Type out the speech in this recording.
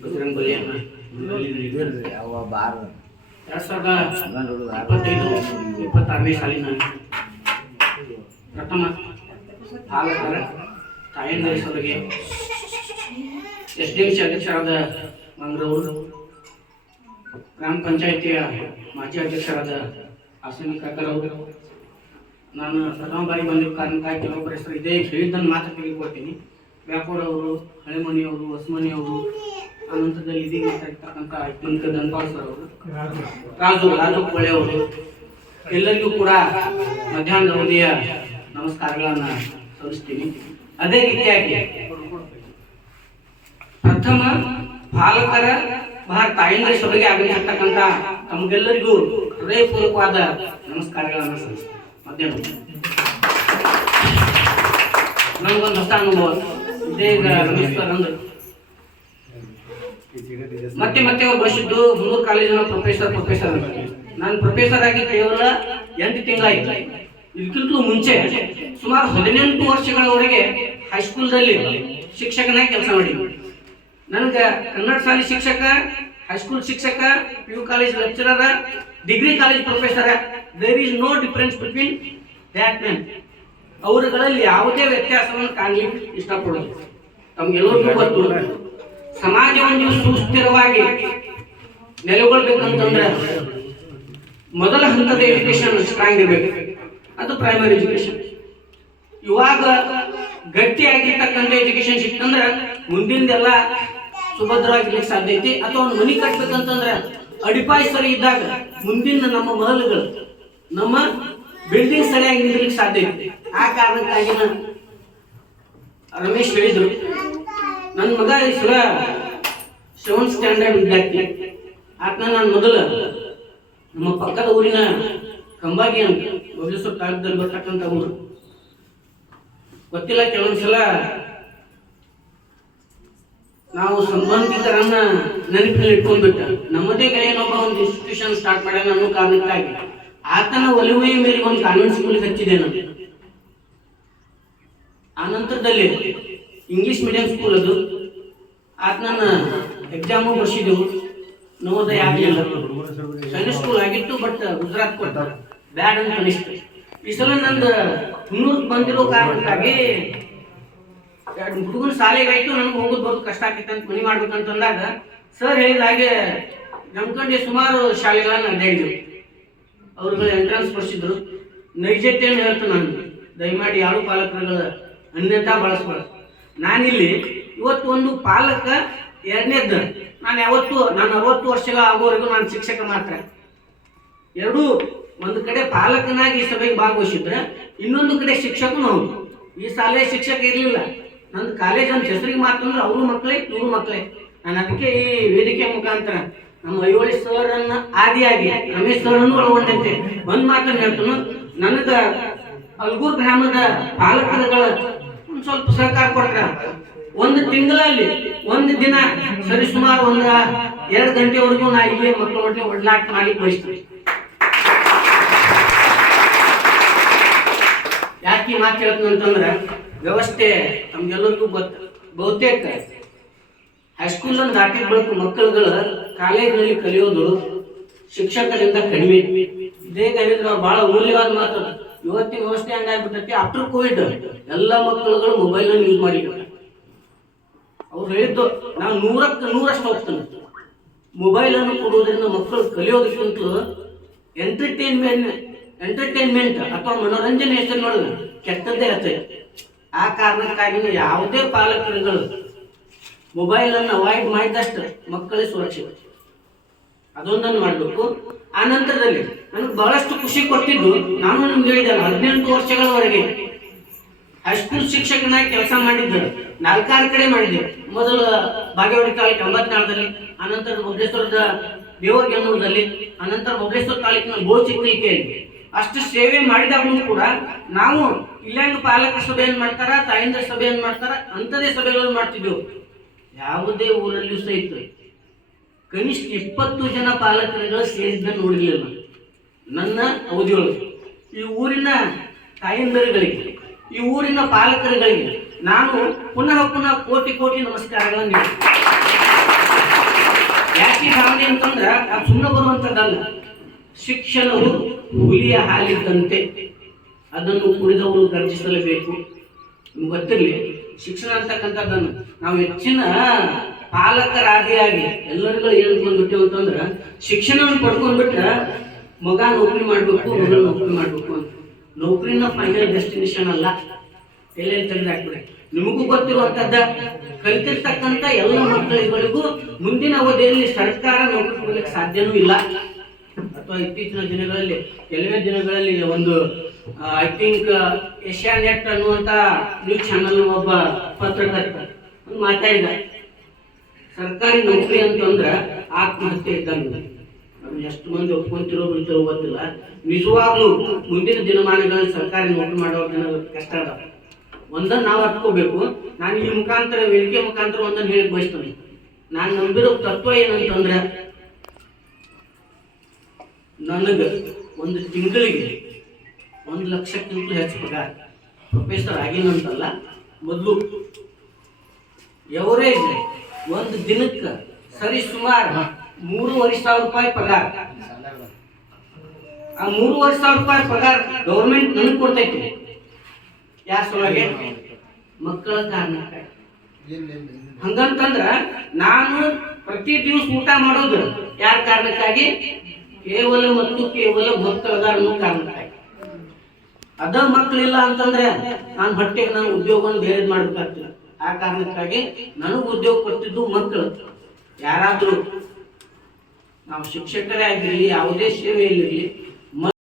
ಬಜರಂಗ ಬಲಿಯನ್ನ ಅವ ಬಾರ ಎರಡ್ ಸಾವಿರದ ಇಪ್ಪತ್ತಾರನೇ ಸಾಲಿನ ಪ್ರಥಮ ಪಾಲಕರ ತಾಯಂದಿರ ಸಭೆಗೆ ಎಸ್ ಡಿ ಎಂ ಸಿ ಅಧ್ಯಕ್ಷರಾದ ಮಂಗ್ರವರು ಗ್ರಾಮ ಪಂಚಾಯಿತಿಯ ಮಾಜಿ ಅಧ್ಯಕ್ಷರಾದ ಅಶ್ವಿನಿ ಅವರು ನಾನು ಪ್ರಥಮ ಬಾರಿ ಬಂದಿರೋ ಕಾರಣಕ್ಕಾಗಿ ಕೆಲವೊಬ್ಬರ ಹೆಸರು ಇದೇ ಹೇಳಿದ್ದನ್ನು ಮಾತ್ರ ತೆಗೆದುಕೊಳ್ತೀನಿ ವ್ಯಾಪಾರ ಅವರು ಹಳೆಮನಿ ಅವರು ಅನಂತರದಲ್ಲಿ ಇದೀಗ ಮಾತಾಡ್ತಕ್ಕಂಥ ಇಪ್ಪಂತ ಧನ್ಪಾಲ್ ಸರ್ ಅವರು. ರಾಜು. ರಾಜು ಕೋಳೆ ಅವರು. ಎಲ್ಲರಿಗೂ ಕೂಡ ಮಧ್ಯಾಹ್ನದ ಅವಧಿಯ ನಮಸ್ಕಾರಗಳನ್ನ ಸಲ್ಲಿಸ್ತೀನಿ. ಅದೇ ರೀತಿಯಾಗಿ ಪ್ರಥಮ ಪಾಲಕರ ಭಾರತ ಸಭೆಗೆ ಆಗಮಿಸಿರ್ತಕ್ಕಂಥ ತಮಗೆಲ್ಲರಿಗೂ ಹೃದಯಪೂರ್ವಕವಾದ ನಮಸ್ಕಾರಗಳನ್ನು ಸಲ್ಲಿಸ್ತೀನಿ. ಮಧ್ಯಾಹ್ನ ನಮಗೊಂದು ಹೊಸ ಅನುಭವ. ಇದೇ ರಮೇಶ್ವರ್ ರಮೇಶ್ ಅಂದ್ರು. ಮತ್ತೆ ಮತ್ತೆ ಒಬ್ಬ ಬಸ್ಸಿದ್ದು ಮೂರು ಕಾಲೇಜಿನ ಪ್ರೊಫೆಸರ್ ಪ್ರೊಫೆಸರ್ ನಾನು ಪ್ರೊಫೆಸರ್ ಆಗಿ ಕೇವಲ ಎಂಟು ತಿಂಗಳಾಯ್ತು. ಇದಕ್ಕಿಂತ ಮುಂಚೆ ಸುಮಾರು ಹದಿನೆಂಟು ವರ್ಷಗಳವರೆಗೆ ಹೈಸ್ಕೂಲ್ದಲ್ಲಿ ಶಿಕ್ಷಕನಾಗಿ ಕೆಲಸ ಮಾಡಿದ್ದೆ. ನನಗೆ ಕನ್ನಡ ಶಾಲೆ ಶಿಕ್ಷಕ ಹೈಸ್ಕೂಲ್ ಶಿಕ್ಷಕ P U college lecturer degree college professor there is no difference between that men ಅವರುಗಳಲ್ಲಿ ಯಾವುದೇ ವ್ಯತ್ಯಾಸವನ್ನು ಕಾಣಲಿಕ್ಕೆ ಇಷ್ಟಪಡೋದು ತಮ್ಗೆಲ್ಲರಿಗೂ ಗೊತ್ತು. ಸಮಾಜವನ್ನು ಒಂದು ಸುಸ್ಥಿರವಾಗಿ ನೆಲೆಗೊಳ್ಬೇಕಂತಂದ್ರೆ ಮೊದಲ ಹಂತದ ಎಜುಕೇಶನ್ ಸ್ಟ್ರಾಂಗ್ ಇರಬೇಕು. ಅದು ಪ್ರೈಮರಿ ಎಜುಕೇಶನ್ ಇವಾಗ ಗಟ್ಟಿಯಾಗಿರ್ತಕ್ಕಂಥ ಎಜುಕೇಶನ್ ಸಿಕ್ತಂದ್ರೆ ಮುಂದಿಂದೆಲ್ಲ ಸುಭದ್ರವಾಗಿರ್ಲಿಕ್ಕೆ ಸಾಧ್ಯ ಐತಿ. ಅಥವಾ ಒಂದು ಮನಿ ಕಟ್ಬೇಕಂತಂದ್ರೆ ಅಡಿಪಾಯ ಸರಿ ಇದ್ದಾಗ ಮುಂದಿನ ನಮ್ಮ ಮಹಲ್ಗಳು, ನಮ್ಮ ಬಿಲ್ಡಿಂಗ್ ಸರಿಯಾಗಿ ನಿಲ್ಲಲಿಕ್ಕೆ ಸಾಧ್ಯ ಐತಿ. ಆ ಕಾರಣಕ್ಕಾಗಿ ರಮೇಶ್ ಹೇಳಿದ್ರು ನನ್ನ ಮಗ ಈ ಸಲ ಸೆವೆಂತ್ ಸ್ಟ್ಯಾಂಡರ್ಡ್ ವಿದ್ಯಾರ್ಥಿ. ಆತನ ನಾನು ಮೊದಲು. ನಮ್ಮ ಪಕ್ಕದ ಊರಿನ ಕಂಬಾಗಿ ಅಂತ ಬಬಲೇಶ್ವರ ತಾಲೂಕದಲ್ಲಿ ಬರ್ತಕ್ಕಂಥ ಊರು. ಗೊತ್ತಿಲ್ಲ ಕೆಲವೊಂದ್ಸಲ ನಾವು ಸಂಬಂಧಿಕರನ್ನ ನೆನಪಿನಲ್ಲಿ ಇಟ್ಕೊಂಡ್ಬಿಟ್ಟ ನಮ್ಮದೇ ಗೆಳೆಯನೊಬ್ಬ ಒಂದು ಇನ್ಸ್ಟಿಟ್ಯೂಷನ್ ಸ್ಟಾರ್ಟ್ ಮಾಡ್ಯಾನ ಅನ್ನೋ ಕಾರಣಕ್ಕಾಗಿ ಆತನ ಒಲಿವೆಯ ಮೇಲೆ ಒಂದು ಕಾನ್ವೆಂಟ್ ಸ್ಕೂಲ್ ಹಚ್ಚಿದೆ ನಾನು. ಆ ನಂತರದಲ್ಲಿ ಇಂಗ್ಲಿಷ್ ಮೀಡಿಯಂ ಸ್ಕೂಲ್ ಅದು. ಆತ ನನ್ನ ಎಕ್ಸಾಮು ಬರ್ಸಿದ್ದು ನವೋದಯ ಆಗಲಿಲ್ಲ ಸಣ್ಣ ಸ್ಕೂಲ್ ಆಗಿತ್ತು ಬಟ್ ಗುಜರಾತ್ ಕೊಟ್ಟ ಬ್ಯಾಡ್ ಅಂತ ಅನಿಸ್ತು. ಈ ಸಲ ನಂದು ಹುನ್ನೂರ್ ಬಂದಿರೋ ಕಾರಣಕ್ಕಾಗಿ ಹುಡುಗನ ಶಾಲೆಗೆ ಆಯ್ತು ನನಗೆ ಹೋಗೋದು ಬರೋದು ಕಷ್ಟ ಆಗಿತ್ತು ಅಂತ ಮನಿ ಮಾಡ್ಬೇಕಂತಂದಾಗ ಸರ್ ಹೇಳಿದ ಹಾಗೆ ಜಮಖಂಡಿ ಸುಮಾರು ಶಾಲೆಗಳನ್ನ ಅಡ್ಡಾಡಿದ್ರು ಅವ್ರುಗಳು ಎಂಟ್ರೆನ್ಸ್ ಬರ್ಸಿದ್ರು ನೈಜತೆಯನ್ನು ಹೇಳ್ತು ನಾನು. ದಯಮಾಡಿ ಯಾರು ಪಾಲಕರುಗಳ ಅನ್ಯತಾ ಬಳಸ್ಬಾರ್ದು. ನಾನಿಲ್ಲಿ ಇವತ್ತು ಒಂದು ಪಾಲಕ ಎರಡನೇದ್ದು. ನಾನು ಯಾವತ್ತು, ನಾನು ಅರವತ್ತು ವರ್ಷಗಳ ಆಗೋವರೆಗೂ ನಾನು ಶಿಕ್ಷಕ ಮಾತ್ರ. ಎರಡೂ ಒಂದು ಕಡೆ ಪಾಲಕನಾಗಿ ಈ ಸಭೆಗೆ ಭಾಗವಹಿಸಿದ್ರೆ ಇನ್ನೊಂದು ಕಡೆ ಶಿಕ್ಷಕನು ಹೌದು. ಈ ಶಾಲೆ ಶಿಕ್ಷಕ ಇರಲಿಲ್ಲ. ನಂದು ಕಾಲೇಜ್ ಅಂತ ಹೆಸರಿಗೆ ಮಾತಂದ್ರೆ ಅವರು ಮಕ್ಕಳೇ, ಇವರು ಮಕ್ಕಳೇ. ನಾನು ಅದಕ್ಕೆ ಈ ವೇದಿಕೆ ಮುಖಾಂತರ ನಮ್ಮ ಐವಳಿ ಸರ್ ಅನ್ನ ಆದಿಯಾಗಿ ರಮೇಶ್ ಸರನ್ನು ಒಳಗೊಂಡಂತೆ. ಒಂದು ಮಾತನ್ನು ಹೇಳ್ತಾನು. ನನಗೆ ಅಲ್ಗೂರ್ ಗ್ರಾಮದ ಪಾಲಕರುಗಳ ಸ್ವಲ್ಪ ಸಹಕಾರ ಕೊಟ್ರ ಒಂದು ತಿಂಗಳಲ್ಲಿ ಒಂದು ದಿನ ಸರಿ ಸುಮಾರು ಒಂದ ಎರಡು ಗಂಟೆವರೆಗೂ ನಾ ಇಲ್ಲೇ ಮಕ್ಕಳೊಟ್ಟಿಗೆ ಒಡನಾಟ ಮಾಡಿ ಬಯಸ್ತೀನಿ. ಯಾಕೆ ಮಾತು ಅಂತಂದ್ರೆ, ವ್ಯವಸ್ಥೆ ತಮ್ಗೆಲ್ಲರಿಗೂ ಗೊತ್ತ. ಬಹುತೇಕ ಹೈಸ್ಕೂಲ್ ಅನ್ನು ದಾಟಿದ ಬಳಿಕ ಮಕ್ಕಳುಗಳು ಕಾಲೇಜ್ನಲ್ಲಿ ಕಲಿಯೋದು ಶಿಕ್ಷಕರಿಂದ ಕಡಿಮೆ. ಇದೇ ಹೇಳಿದ್ರೆ ಭಾಳ ಬಹಳ ಅಮೂಲ್ಯವಾದ ಮಾತು. ಇವತ್ತಿನ ವ್ಯವಸ್ಥೆ ಹಂಗಾಗ್ಬಿಟ್ಟೈತಿ? ಆಫ್ಟರ್ ಕೋವಿಡ್ ಎಲ್ಲ ಮಕ್ಕಳುಗಳು ಮೊಬೈಲ್ ಯೂಸ್ ಮಾಡಿದ್ದಾರೆ ಅವ್ರು ಹೇಳಿದ್ದು ನಾವು ನೂರಕ್ಕೆ ನೂರಷ್ಟು ಹೋಗ್ತಾನೆ. ಮೊಬೈಲ್ ಅನ್ನು ಕೊಡುವುದರಿಂದ ಮಕ್ಕಳು ಕಲಿಯೋದಕ್ಕಿಂತ ಎಂಟರ್ಟೈನ್ಮೆಂಟ್ ಎಂಟರ್ಟೈನ್ಮೆಂಟ್ ಅಥವಾ ಮನೋರಂಜನೆ ಹೆಸರು ನೋಡಿದ್ರೆ ಕೆಟ್ಟದ್ದೇ ಹೆಚ್ಚೈತೆ ಆ ಕಾರಣಕ್ಕಾಗಿ ಯಾವುದೇ ಪಾಲಕರುಗಳು ಮೊಬೈಲ್ ಅನ್ನು ಅವಾಯ್ಡ್ ಮಾಡಿದಷ್ಟು ಮಕ್ಕಳೇ ಸುರಕ್ಷಿತ. ಅದೊಂದನ್ನು ಮಾಡಬೇಕು. ಆ ನಂತರದಲ್ಲಿ ನನಗೆ ಬಹಳಷ್ಟು ಖುಷಿ ಕೊಟ್ಟಿದ್ದು ನಾನು ನಿಮ್ಗೆ ಹೇಳಿದೆ ಹದಿನೆಂಟು ವರ್ಷಗಳವರೆಗೆ ಹೈಸ್ಕೂಲ್ ಶಿಕ್ಷಕನಾಗಿ ಕೆಲಸ ಮಾಡಿದ್ದೆ ನಾಲ್ಕಾರು ಕಡೆ ಮಾಡಿದ್ದೆ. ಮೊದಲು ಬಾಗೇವಾಡಿ ತಾಲೂಕು ಆನಂತರ ಅನಂತರ ದೇವರ ದೇವರಗೆನ್ನೂರದಲ್ಲಿ ಅನಂತರ ಬೊಬ್ಲೇಶ್ವರ ತಾಲೂಕಿನ ಬೋಚಿಕ್ಕಲಿಕೆಯಲ್ಲಿ ಅಷ್ಟು ಸೇವೆ ಮಾಡಿದಾಗಲೂ ಕೂಡ ನಾವು ಇಲ್ಲಾಂಗ ಪಾಲಕ ಸಭೆಯನ್ನು ಮಾಡ್ತಾರ ಸಭೆ ಸಭೆಯನ್ನು ಮಾಡ್ತಾರ ಅಂಥದೇ ಸಭೆಗಳನ್ನು ಮಾಡ್ತಿದ್ದೆವು. ಯಾವುದೇ ಊರಲ್ಲಿಯೂ ಸಹಿತ. ಕನಿಷ್ಠ ಇಪ್ಪತ್ತು ಜನ ಪಾಲಕರುಗಳು ಸೇರಿದ್ದನ್ನು ನೋಡಲಿಲ್ಲ ನನ್ನ ಅವಧಿಯೊಳಗೆ. ಈ ಊರಿನ ತಾಯಂದರುಗಳಿಗೆ, ಈ ಊರಿನ ಪಾಲಕರುಗಳಿಗೆ ನಾನು ಪುನಃ ಪುನಃ ಕೋಟಿ ಕೋಟಿ ನಮಸ್ಕಾರಗಳನ್ನು ನೀಡ್ತೀನಿ ಅಂತಂದ್ರೆ ಅದು ಸುಮ್ಮನೆ ಬರುವಂತದ್ದಲ್ಲ ಶಿಕ್ಷಣವು ಹುಲಿಯ ಹಾಲಿದ್ದಂತೆ ಅದನ್ನು ಕುಡಿದವರು ಗರ್ಜಿಸಲೇಬೇಕು. ಗೊತ್ತಿರಲಿ, ಶಿಕ್ಷಣ ಅಂತಕ್ಕಂಥದ್ದನ್ನು ನಾವು ಹೆಚ್ಚಿನ ಪಾಲಕರಾದಿಯಾಗಿ ಎಲ್ಲರಿಗೂ ಹೇಳ್ಕೊಂಡ್ಬಿಟ್ಟಿವಿ ಅಂತಂದ್ರ ಶಿಕ್ಷಣವನ್ನು ಪಡ್ಕೊಂಡ್ಬಿಟ್ರೆ ಮಗ ನೌಕರಿ ಮಾಡ್ಬೇಕು ಮಗ ನೌಕರಿ ಮಾಡ್ಬೇಕು ಅಂತ. ನೌಕರಿನ ಫೈನಲ್ ಡೆಸ್ಟಿನೇಷನ್ ಅಲ್ಲ. ಎಲ್ಲೆಲ್ಲಿ ತೆಗೆದು ಹಾಕ್ಬಿಡಿ. ನಿಮಗೂ ಗೊತ್ತಿರುವಂತದ್ದ, ಕಲಿತಿರ್ತಕ್ಕಂಥ ಎಲ್ಲ ಮಕ್ಕಳುಗಳಿಗೂ ಮುಂದಿನ ಅವಧಿಯಲ್ಲಿ ಸರ್ಕಾರ ನೌಕರಿ ಕೊಡ್ಲಿಕ್ಕೆ ಸಾಧ್ಯನೂ ಇಲ್ಲ. ಅಥವಾ ಇತ್ತೀಚಿನ ದಿನಗಳಲ್ಲಿ, ಕೆಲವೇ ದಿನಗಳಲ್ಲಿ ಒಂದು ಐ ಥಿಂಕ್ ಏಷ್ಯಾ ನೆಟ್ ಅನ್ನುವಂತ ನ್ಯೂಸ್ ಚಾನಲ್ ಒಬ್ಬ ಪತ್ರಕರ್ತ ಮಾತಾಡಿದ. ಸರ್ಕಾರಿ ನೌಕರಿ ಅಂತಂದ್ರ ಆತ್ಮಹತ್ಯೆ ಇದ್ದಂಗ. ಎಷ್ಟು ಮಂದಿ ಒಪ್ಕೊಂತಿರೋ ಬಿಡ್ತಿರೋ ಗೊತ್ತಿಲ್ಲ. ನಿಜವಾಗ್ಲೂ ಮುಂದಿನ ದಿನಮಾನಗಳಲ್ಲಿ ಸರ್ಕಾರಿ ನೌಕರಿ ಮಾಡೋ ಕಷ್ಟ ಅದ ಒಂದನ್ನ ನಾವು ಹತ್ಕೋಬೇಕು. ನಾನು ಈ ಮುಖಾಂತರ, ವೇದಿಕೆ ಮುಖಾಂತರ ಒಂದನ್ನು ಹೇಳಿ ಬಯಸ್ತೇನೆ. ನಾನು ನಂಬಿರೋ ತತ್ವ ಏನಂತಂದ್ರೆ, ನನಗೆ ಒಂದು ತಿಂಗಳಿಗೆ ಒಂದು ಲಕ್ಷಕ್ಕಿಂತ ಹೆಚ್ಚು ಪಗಾರ. ಪ್ರೊಫೆಸರ್ ಆಗಿನಂತಲ್ಲ ಮೊದಲು. ಎವರೇಜ್ ಒಂದು ದಿನಕ್ಕೆ ಸರಿ ಸುಮಾರು ಮೂರುವರೆ ಸಾವಿರ ರೂಪಾಯಿ ಪಗಾರ. ಆ ಮೂರುವರೆ ಸಾವಿರ ರೂಪಾಯಿ ಪಗಾರ ಗೌರ್ಮೆಂಟ್ ನನಗೆ ಕೊಡ್ತೈತಿ. ಯಾರ ಸಲುವಾಗಿ? ಮಕ್ಕಳ ಕಾರಣ ಹಂಗಂತಂದ್ರ ನಾನು ಪ್ರತಿ ದಿವಸ ಊಟ ಮಾಡೋದು ಯಾರ ಕಾರಣಕ್ಕಾಗಿ? ಕೇವಲ ಮತ್ತು ಕೇವಲ ಮಕ್ಕಳದ ಅನ್ನೋ ಕಾರಣಕ್ಕಾಗಿ. ಅದ ಮಕ್ಕಳಿಲ್ಲ ಅಂತಂದ್ರೆ ನಾನು ಹೊಟ್ಟೆಗೆ ನಾನು ಉದ್ಯೋಗವನ್ನು ಬೇರೆ ಮಾಡ್ಬೇಕಾಗ್ತದೆ. ಆ ಕಾರಣಕ್ಕಾಗಿ ನನಗೂ ಉದ್ಯೋಗ ಕೊಟ್ಟಿದ್ದು ಮಕ್ಕಳು. ಯಾರಾದರೂ ನಾವು ಶಿಕ್ಷಕರೇ ಆಗಿರಲಿ ಯಾವುದೇ ಸೇವೆಯಲ್ಲಿರಲಿ